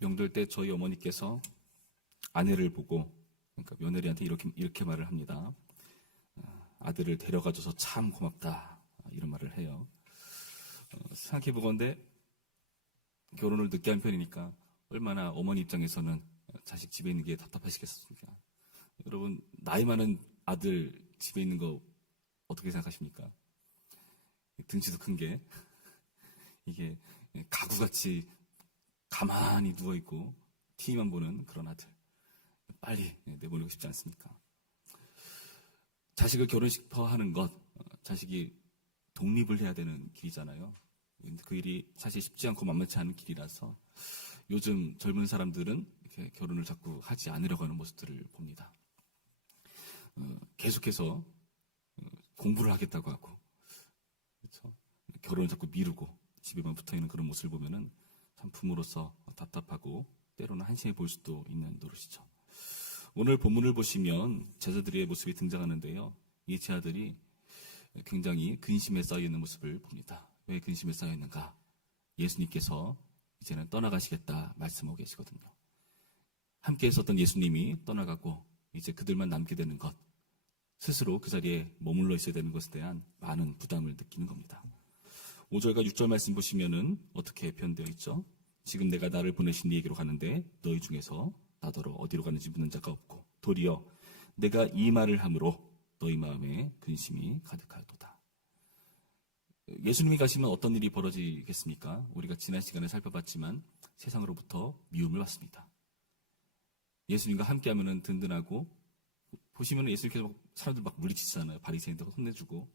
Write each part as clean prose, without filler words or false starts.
명절 때 저희 어머니께서 아내를 보고, 그러니까 며느리한테 이렇게 말을 합니다. 아들을 데려가줘서 참 고맙다, 이런 말을 해요. 생각해보건대 결혼을 늦게 한 편이니까 얼마나 어머니 입장에서는 자식 집에 있는 게 답답하시겠습니까? 여러분, 나이 많은 아들 집에 있는 거 어떻게 생각하십니까? 등치도 큰 게 이게 가구같이 가만히 누워있고 TV만 보는 그런 아들, 빨리 내보내고 싶지 않습니까? 자식을 결혼시켜하는 것, 자식이 독립을 해야 되는 길이잖아요. 그 일이 사실 쉽지 않고 만만치 않은 길이라서 요즘 젊은 사람들은 이렇게 결혼을 자꾸 하지 않으려고 하는 모습들을 봅니다. 계속해서 공부를 하겠다고 하고, 그렇죠? 결혼을 자꾸 미루고 집에만 붙어있는 그런 모습을 보면은 참 부모로서 답답하고 때로는 한심해 보일 수도 있는 노릇이죠. 오늘 본문을 보시면 제자들의 모습이 등장하는데요. 이 제자들이 굉장히 근심에 쌓여 있는 모습을 봅니다. 왜 근심에 쌓여 있는가? 예수님께서 이제는 떠나가시겠다 말씀하고 계시거든요. 함께 있었던 예수님이 떠나가고 이제 그들만 남게 되는 것, 스스로 그 자리에 머물러 있어야 되는 것에 대한 많은 부담을 느끼는 겁니다. 5절과 6절 말씀 보시면은 어떻게 표현되어 있죠? 지금 내가 나를 보내신 이에게로 가는데 너희 중에서 나더러 어디로 가는지 묻는 자가 없고 도리어 내가 이 말을 함으로 너희 마음에 근심이 가득하도다. 예수님이 가시면 어떤 일이 벌어지겠습니까? 우리가 지난 시간에 살펴봤지만 세상으로부터 미움을 받습니다. 예수님과 함께하면 든든하고, 보시면 예수님께서 사람들 막 물리치잖아요. 바리새인들 혼내주고,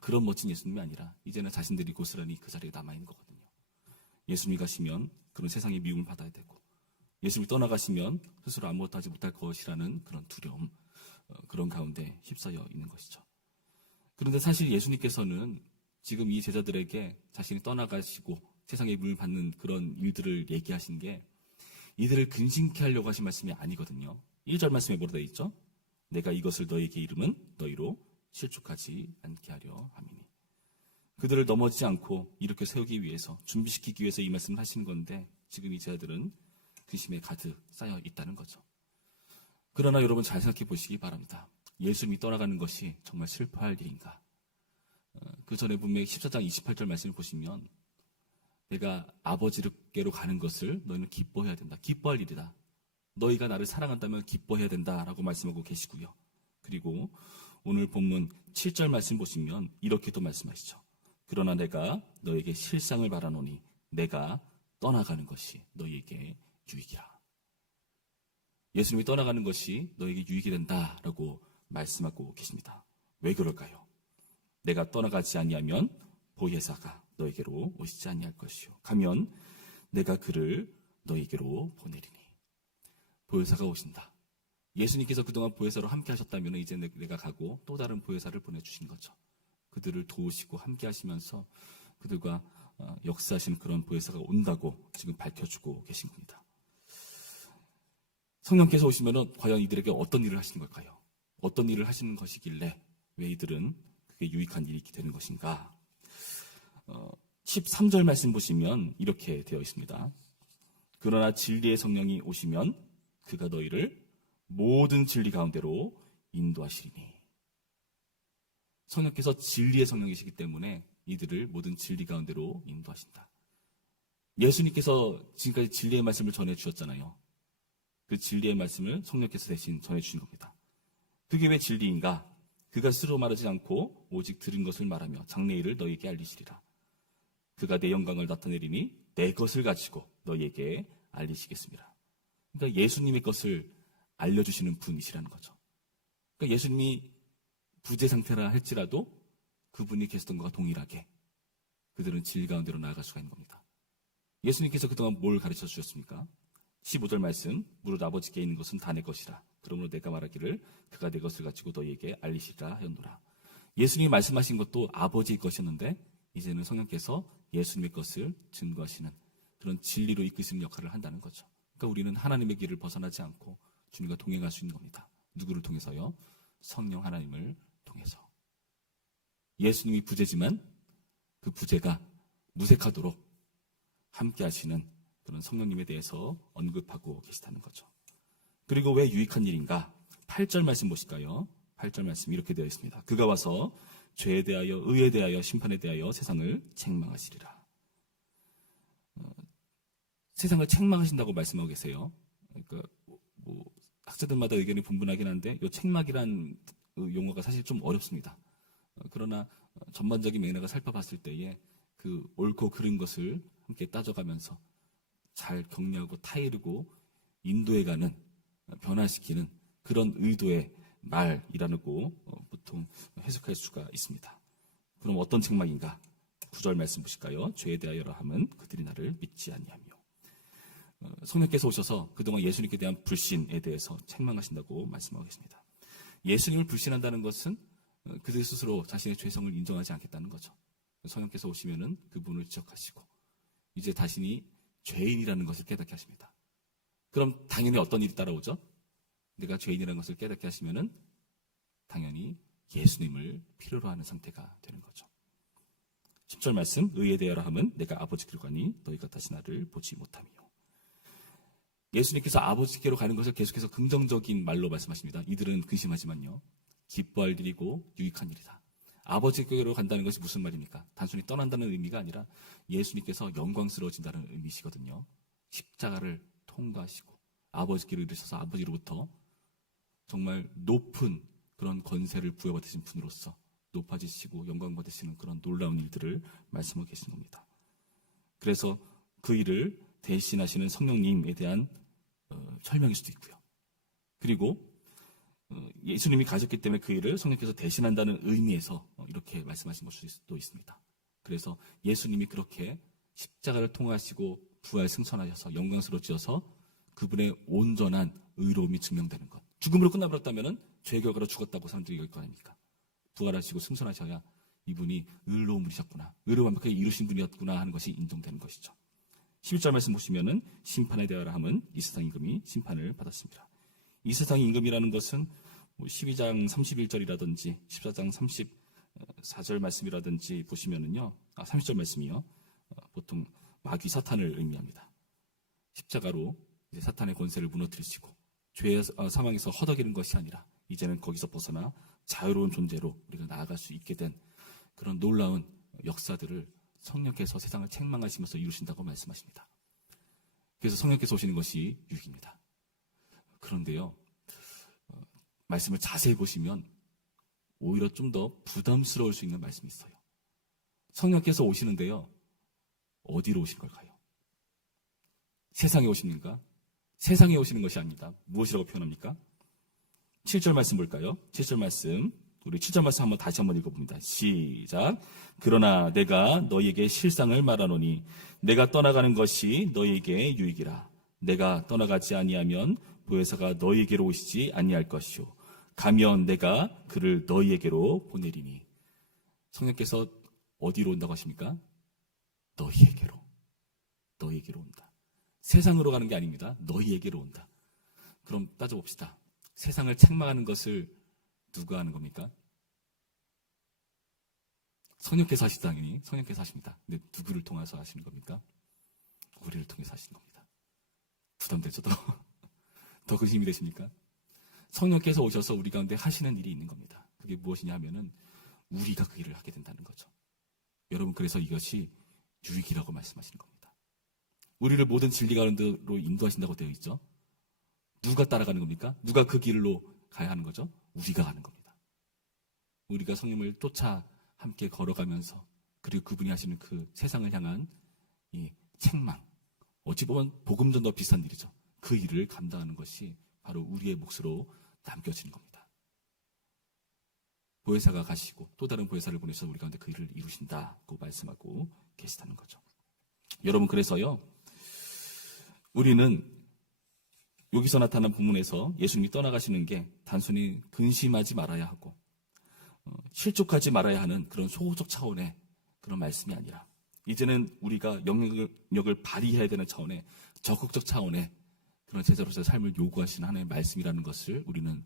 그런 멋진 예수님이 아니라 이제는 자신들이 고스란히 그 자리에 남아있는 거거든요. 예수님이 가시면 그런 세상의 미움을 받아야 되고, 예수님이 떠나가시면 스스로 아무것도 하지 못할 것이라는 그런 두려움, 그런 가운데 휩싸여 있는 것이죠. 그런데 사실 예수님께서는 지금 이 제자들에게 자신이 떠나가시고 세상의 미움을 받는 그런 일들을 얘기하신 게 이들을 근심케 하려고 하신 말씀이 아니거든요. 1절 말씀에 뭐라 되어 있죠? 내가 이것을 너희에게 이름은 너희로 실족하지 않게 하려 함이니. 그들을 넘어지지 않고 이렇게 세우기 위해서, 준비시키기 위해서 이 말씀을 하시는 건데 지금 이 제자들은 근심에 가득 쌓여 있다는 거죠. 그러나 여러분 잘 생각해 보시기 바랍니다. 예수님이 떠나가는 것이 정말 슬퍼할 일인가? 그 전에 분명히 14장 28절 말씀을 보시면 내가 아버지께로 가는 것을 너희는 기뻐해야 된다. 기뻐할 일이다. 너희가 나를 사랑한다면 기뻐해야 된다라고 말씀하고 계시고요. 그리고 오늘 본문 7절 말씀 보시면 이렇게도 말씀하시죠. 그러나 내가 너에게 실상을 바라노니 내가 떠나가는 것이 너희에게 유익이라. 예수님이 떠나가는 것이 너에게 유익이 된다라고 말씀하고 계십니다. 왜 그럴까요? 내가 떠나가지 아니하면 보혜사가 너에게로 오시지 아니할 것이요 가면 내가 그를 너에게로 보내리니. 보혜사가 오신다. 예수님께서 그동안 보혜사로 함께 하셨다면 이제 내가 가고 또 다른 보혜사를 보내주신 거죠. 그들을 도우시고 함께 하시면서 그들과 역사하시는 그런 보혜사가 온다고 지금 밝혀주고 계신 겁니다. 성령께서 오시면 과연 이들에게 어떤 일을 하시는 걸까요? 어떤 일을 하시는 것이길래 왜 이들은 그게 유익한 일이 되는 것인가? 13절 말씀 보시면 이렇게 되어 있습니다. 그러나 진리의 성령이 오시면 그가 너희를 모든 진리 가운데로 인도하시리니. 성령께서 진리의 성령이시기 때문에 이들을 모든 진리 가운데로 인도하신다. 예수님께서 지금까지 진리의 말씀을 전해주셨잖아요. 그 진리의 말씀을 성령께서 대신 전해주신 겁니다. 그게 왜 진리인가? 그가 스스로 말하지 않고 오직 들은 것을 말하며 장래일을 너희에게 알리시리라. 그가 내 영광을 나타내리니 내 것을 가지고 너희에게 알리시겠습니다. 그러니까 예수님의 것을 알려주시는 분이시라는 거죠. 그러니까 예수님이 부재 상태라 할지라도 그분이 계셨던 것과 동일하게 그들은 진리 가운데로 나아갈 수가 있는 겁니다. 예수님께서 그동안 뭘 가르쳐 주셨습니까? 15절 말씀, 무릇 아버지께 있는 것은 다 내 것이라. 그러므로 내가 말하기를 그가 내 것을 가지고 너희에게 알리시리라 하였노라. 예수님이 말씀하신 것도 아버지의 것이었는데 이제는 성령께서 예수님의 것을 증거하시는 그런 진리로 이끄시는 역할을 한다는 거죠. 그러니까 우리는 하나님의 길을 벗어나지 않고 주님과 동행할 수 있는 겁니다. 누구를 통해서요? 성령 하나님을 통해서. 예수님이 부재지만 그 부재가 무색하도록 함께 하시는 그런 성령님에 대해서 언급하고 계시다는 거죠. 그리고 왜 유익한 일인가? 8절 말씀 보실까요? 8절 말씀 이렇게 되어 있습니다. 그가 와서 죄에 대하여, 의에 대하여, 심판에 대하여 세상을 책망하시리라. 세상을 책망하신다고 말씀하고 계세요. 그러니까 학자들마다 의견이 분분하긴 한데 이 책망이란 용어가 사실 좀 어렵습니다. 그러나 전반적인 맥락을 살펴봤을 때에 그 옳고 그른 것을 함께 따져가면서 잘 격려하고 타이르고 인도해가는, 변화시키는 그런 의도의 말이라고 보통 해석할 수가 있습니다. 그럼 어떤 책망인가? 9절 말씀 보실까요? 죄에 대하여라 함은 그들이 나를 믿지 아니하며. 성령께서 오셔서 그동안 예수님께 대한 불신에 대해서 책망하신다고 말씀하고 계십니다. 예수님을 불신한다는 것은 그들 스스로 자신의 죄성을 인정하지 않겠다는 거죠. 성령께서 오시면은 그분을 지적하시고 이제 자신이 죄인이라는 것을 깨닫게 하십니다. 그럼 당연히 어떤 일이 따라오죠? 내가 죄인이라는 것을 깨닫게 하시면은 당연히 예수님을 필요로 하는 상태가 되는 거죠. 10절 말씀, 의에 대하여 함은 내가 아버지께로 가니 너희가 다시 나를 보지 못하며. 예수님께서 아버지께로 가는 것을 계속해서 긍정적인 말로 말씀하십니다. 이들은 근심하지만요, 기뻐할 일이고 유익한 일이다. 아버지께로 간다는 것이 무슨 말입니까? 단순히 떠난다는 의미가 아니라 예수님께서 영광스러워진다는 의미시거든요. 십자가를 통과하시고 아버지께로 이르셔서 아버지로부터 정말 높은 그런 권세를 부여받으신 분으로서 높아지시고 영광 받으시는 그런 놀라운 일들을 말씀하고 계신 겁니다. 그래서 그 일을 대신하시는 성령님에 대한 설명일 수도 있고요. 그리고 예수님이 가셨기 때문에 그 일을 성령께서 대신한다는 의미에서 이렇게 말씀하신 것일 수도 있습니다. 그래서 예수님이 그렇게 십자가를 통하시고 부활 승천하셔서 영광스러워지셔서 그분의 온전한 의로움이 증명되는 것. 죽음으로 끝나버렸다면 죄의 결과로 죽었다고 사람들이 여길 거 아닙니까? 부활하시고 승천하셔야 이분이 의로운 분이셨구나, 의로 완벽하게 이루신 분이었구나 하는 것이 인정되는 것이죠. 11절 말씀 보시면은 심판에 대하여 함은 이 세상 임금이 심판을 받았습니다. 이 세상 임금이라는 것은 12장 31절이라든지 14장 34절 말씀이라든지 보시면은요, 30절 말씀이요, 보통 마귀 사탄을 의미합니다. 십자가로 이제 사탄의 권세를 무너뜨리시고 죄의 사망에서 허덕이는 것이 아니라 이제는 거기서 벗어나 자유로운 존재로 우리가 나아갈 수 있게 된 그런 놀라운 역사들을 성령께서 세상을 책망하시면서 이루신다고 말씀하십니다. 그래서 성령께서 오시는 것이 유익입니다. 그런데요, 말씀을 자세히 보시면 오히려 좀 더 부담스러울 수 있는 말씀이 있어요. 성령께서 오시는데요, 어디로 오신 걸까요? 세상에 오십니까? 세상에 오시는 것이 아닙니다. 무엇이라고 표현합니까? 7절 말씀 볼까요? 7절 말씀, 우리 7절 말씀 다시 한번 읽어봅니다. 시작. 그러나 내가 너희에게 실상을 말하노니 내가 떠나가는 것이 너희에게 유익이라. 내가 떠나가지 아니하면 보혜사가 너희에게로 오시지 아니할 것이요, 가면 내가 그를 너희에게로 보내리니. 성령께서 어디로 온다고 하십니까? 너희에게로 온다. 세상으로 가는 게 아닙니다. 너희에게로 온다. 그럼 따져봅시다. 세상을 책망하는 것을 누가 하는 겁니까? 성령께서 하시다니, 성령께서 하십니다. 근데 누구를 통해서 하시는 겁니까? 우리를 통해서 하시는 겁니다. 부담되죠? 더 근심이 되십니까? 성령께서 오셔서 우리 가운데 하시는 일이 있는 겁니다. 그게 무엇이냐 하면은 우리가 그 일을 하게 된다는 거죠. 여러분, 그래서 이것이 유익이라고 말씀하시는 겁니다. 우리를 모든 진리 가운데로 인도하신다고 되어 있죠. 누가 따라가는 겁니까? 누가 그 길로 가야 하는 거죠? 우리가 가는 겁니다. 우리가 성령을 쫓아 함께 걸어가면서, 그리고 그분이 하시는 그 세상을 향한 이 책망, 어찌 보면 복음전도 비슷한 일이죠. 그 일을 감당하는 것이 바로 우리의 몫으로 남겨지는 겁니다. 보혜사가 가시고 또 다른 보혜사를 보내서 우리 가운데 그 일을 이루신다고 말씀하고 계시다는 거죠. 여러분, 그래서요, 우리는 여기서 나타난 본문에서 예수님이 떠나가시는 게 단순히 근심하지 말아야 하고 실족하지 말아야 하는 그런 소극적 차원의 그런 말씀이 아니라, 이제는 우리가 영향력을 발휘해야 되는 차원의 적극적 차원의 그런 제자로서의 삶을 요구하시는 하나님의 말씀이라는 것을 우리는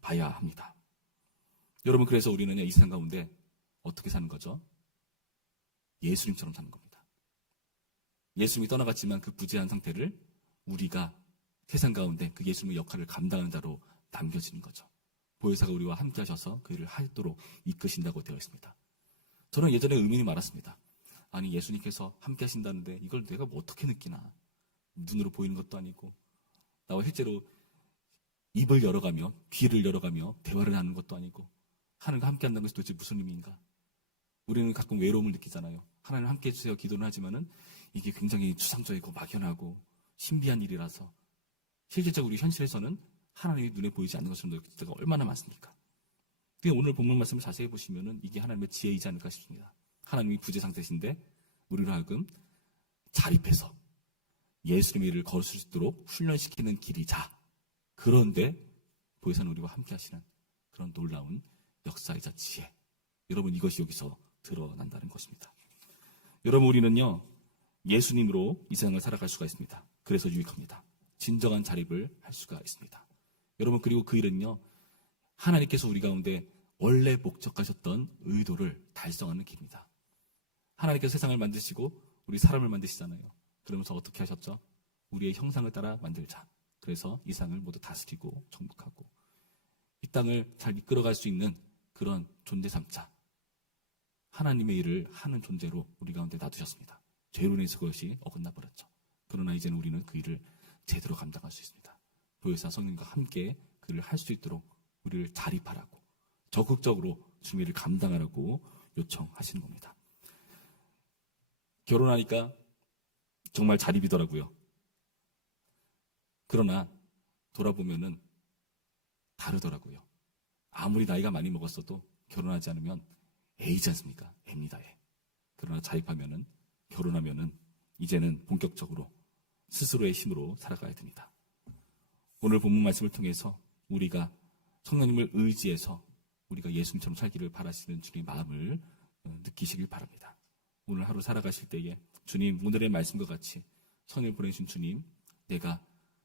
봐야 합니다. 여러분, 그래서 우리는 이 세상 가운데 어떻게 사는 거죠? 예수님처럼 사는 겁니다. 예수님이 떠나갔지만 그 부재한 상태를 우리가 세상 가운데 그 예수님의 역할을 감당하는 자로 남겨지는 거죠. 보혜사가 우리와 함께 하셔서 그 일을 하도록 이끄신다고 되어 있습니다. 저는 예전에 의문이 많았습니다. 아니, 예수님께서 함께 하신다는데 이걸 내가 뭐 어떻게 느끼나? 눈으로 보이는 것도 아니고 나와 실제로 입을 열어가며 귀를 열어가며 대화를 하는 것도 아니고 하나님과 함께 한다는 것이 도대체 무슨 의미인가? 우리는 가끔 외로움을 느끼잖아요. 하나님 함께 해주세요 기도는 하지만은 이게 굉장히 추상적이고 막연하고 신비한 일이라서 실질적으로 우리 현실에서는 하나님이 눈에 보이지 않는 것처럼 느낄 때가 얼마나 많습니까? 근데 오늘 본문 말씀을 자세히 보시면은 이게 하나님의 지혜이지 않을까 싶습니다. 하나님이 부재 상태신데 우리로 하여금 자립해서 예수님의 일을 걸을 수 있도록 훈련시키는 길이자. 그런데 보혜사는 우리와 함께 하시는 그런 놀라운 역사이자 지혜. 여러분, 이것이 여기서 드러난다는 것입니다. 여러분, 우리는요 예수님으로 이 세상을 살아갈 수가 있습니다. 그래서 유익합니다. 진정한 자립을 할 수가 있습니다. 여러분, 그리고 그 일은요 하나님께서 우리 가운데 원래 목적하셨던 의도를 달성하는 길입니다. 하나님께서 세상을 만드시고 우리 사람을 만드시잖아요. 그러면서 어떻게 하셨죠? 우리의 형상을 따라 만들자. 그래서 이 세상을 모두 다스리고 정복하고 이 땅을 잘 이끌어갈 수 있는 그런 존재 삼자. 하나님의 일을 하는 존재로 우리 가운데 놔두셨습니다. 죄로 인해서 그것이 어긋나 버렸죠. 그러나 이제는 우리는 그 일을 제대로 감당할 수 있습니다. 보혜사 성령과 함께 그 일을 할 수 있도록 우리를 자립하라고, 적극적으로 주님의 일을 감당하라고 요청하시는 겁니다. 결혼하니까 정말 자립이더라고요. 그러나 돌아보면은 다르더라고요. 아무리 나이가 많이 먹었어도 결혼하지 않으면 애이지 않습니까? 애입니다, 애. 그러나 자립하면은, 결혼하면은 이제는 본격적으로 스스로의 힘으로 살아가야 됩니다. 오늘 본문 말씀을 통해서 우리가 성령님을 의지해서 우리가 예수님처럼 살기를 바라시는 주님의 마음을 느끼시길 바랍니다. 오늘 하루 살아가실 때에 주님, 오늘의 말씀과 같이 선을 보내주신 주님, 내가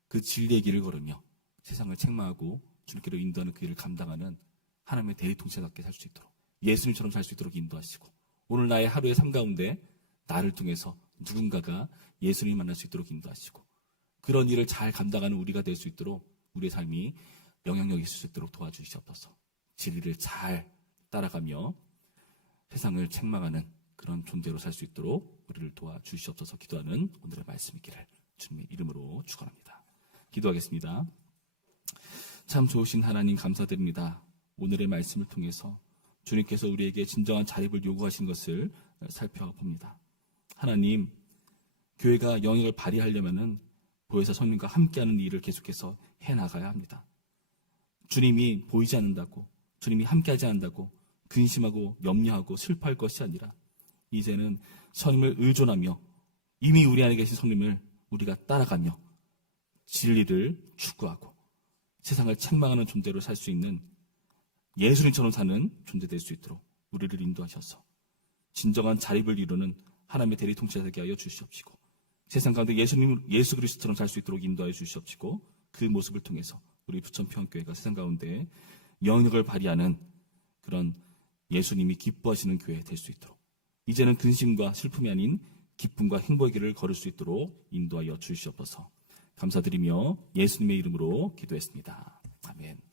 그 진리의 길을 걸으며 세상을 책망하고 주님께로 인도하는 그 일을 감당하는 하나님의 대리통치자답게 살 수 있도록, 예수님처럼 살 수 있도록 인도하시고, 오늘 나의 하루의 삶 가운데 나를 통해서 누군가가 예수님을 만날 수 있도록 인도하시고, 그런 일을 잘 감당하는 우리가 될 수 있도록 우리의 삶이 영향력이 있을 수 있도록 도와주시옵소서. 진리를 잘 따라가며 세상을 책망하는 그런 존재로 살 수 있도록 우리를 도와주시옵소서. 기도하는 오늘의 말씀이기를 주님의 이름으로 축원합니다. 기도하겠습니다. 참 좋으신 하나님, 감사드립니다. 오늘의 말씀을 통해서 주님께서 우리에게 진정한 자립을 요구하신 것을 살펴봅니다. 하나님, 교회가 영역을 발휘하려면은 보혜사 성령과 함께하는 일을 계속해서 해나가야 합니다. 주님이 보이지 않는다고, 주님이 함께하지 않는다고 근심하고 염려하고 슬퍼할 것이 아니라 이제는 성령을 의존하며 이미 우리 안에 계신 성령을 우리가 따라가며 진리를 추구하고 세상을 책망하는 존재로 살 수 있는 예수님처럼 사는 존재 될 수 있도록 우리를 인도하셔서 진정한 자립을 이루는 하나님의 대리 통치자되게 하여 주시옵시고, 세상 가운데 예수 그리스도처럼 살 수 있도록 인도하여 주시옵시고, 그 모습을 통해서 우리 부천평교회가 세상 가운데 영역을 발휘하는 그런 예수님이 기뻐하시는 교회 될 수 있도록, 이제는 근심과 슬픔이 아닌 기쁨과 행복의 길을 걸을 수 있도록 인도하여 주시옵소서. 감사드리며 예수님의 이름으로 기도했습니다. 아멘.